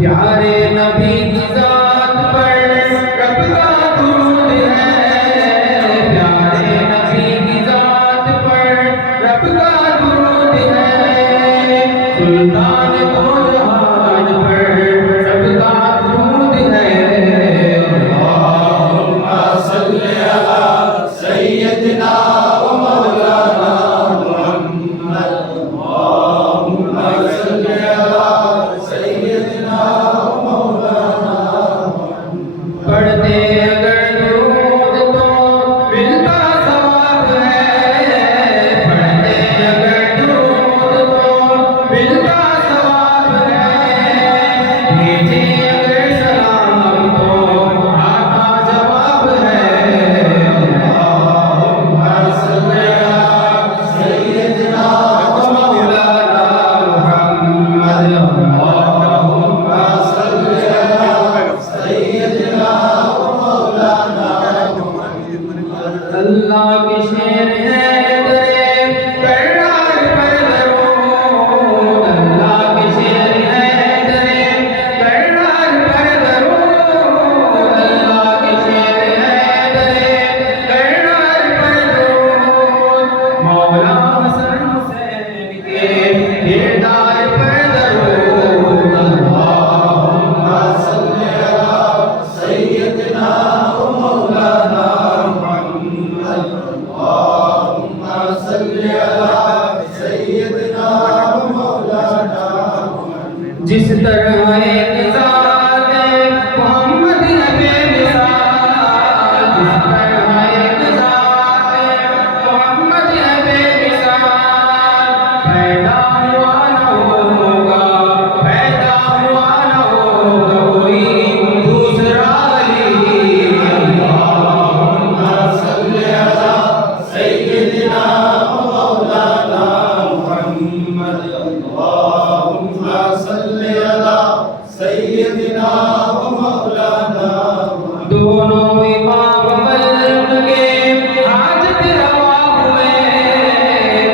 प्यारे नबी की जात पर रब का दुरूद है, प्यारे नबी की जात पर रब का दुरूद है, सुल्तान दो जहान पर सबका दुरूद है। अल्लाहुम्मा सल्ली अला सय्यदिना व मौलाना मुहम्मद, अल्लाहुम्मा सल्ली अला सय्यदिना पढ़ते अगर दुरूद तो मिलता सवाब है, पढ़ते अगर दुरूद तो मिलता सवाब है, भेजे अगर सलाम तो आता जवाब है। अल्लाहुम्मा सल्ली अला सय्यदिना व मौलाना मुहम्मद, अल्लाहुम्मा सल्ली अला सय्यदिना अल्लाह के शेर है दरे करार पर दरूद, अल्लाह के शेर है दरे करार पर दरूद, अल्लाह के शेर है दरे करार पर दरूद, मौला हसन हुसैन के किरदार पर दरूद। अल्लाहुम्मा सल्ली अला सय्यदिना व मौलाना जिस तरह एक ज़ात है मोहम्मद नबी मिसाल, जिस तरह एक ज़ात है मोहम्मद नबी मिसाल, पैदा हुआ न होगा, पैदा हुआ न होगा कोई दूसरा वली। अल्लाहुम्मा सल्ली अला सय्यदिना व मौलाना मुहम्मद, अल्लाहुम्मा सल्ली अला सय्यदिना व मौलाना। दोनों इमाम कल्ब के हाजत रवा हुए,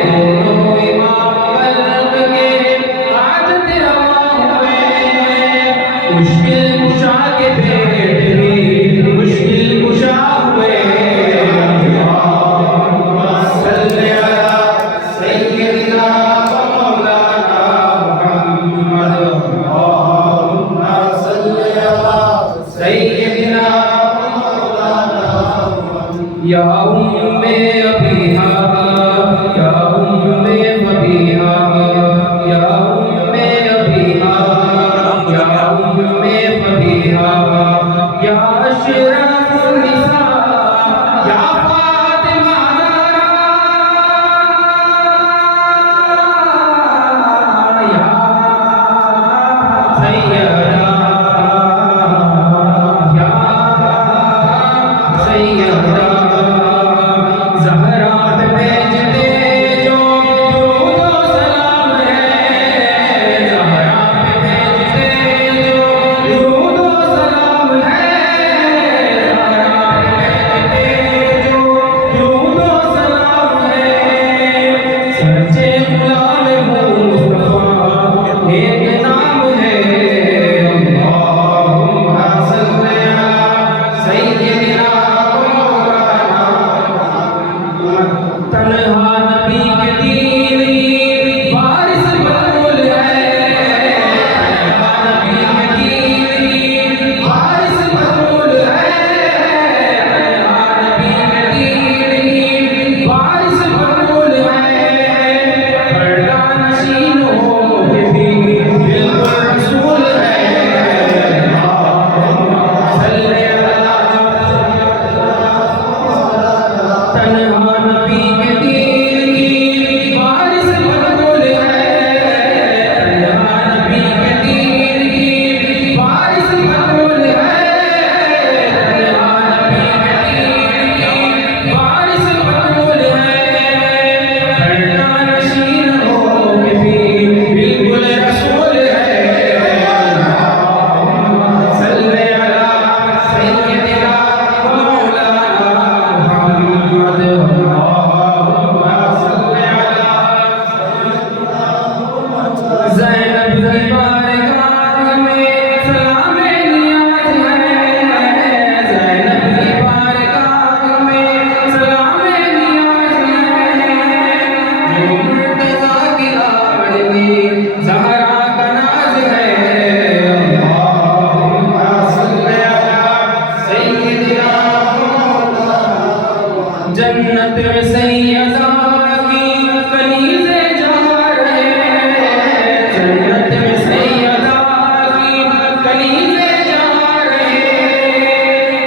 दोनों इमाम कल्ब के हाजत रवा हुए, मुश्किल कुशा के पेट भी मुश्किल कुशा हुए। अल्लाहुम्मा सल्ली अला सय्यदिना व मौलाना मुहम्मद, अल्लाहुम्मा सल्ली अला सय्यदिना व मौलाना मुहम्मद। या उम्मे अबीहा, या उम्मे फबीहा, या उम्मे अबीहा, या उम्मे फबीहा, या अशरफुन निसा, या फातिमा ज़हरा, या सैयदा, या सैयदा, ज़हरा पे भेजते जो दुरूद व सलाम है, ज़हरा पे भेजते जो दुरूद व सलाम है,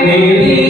मेरी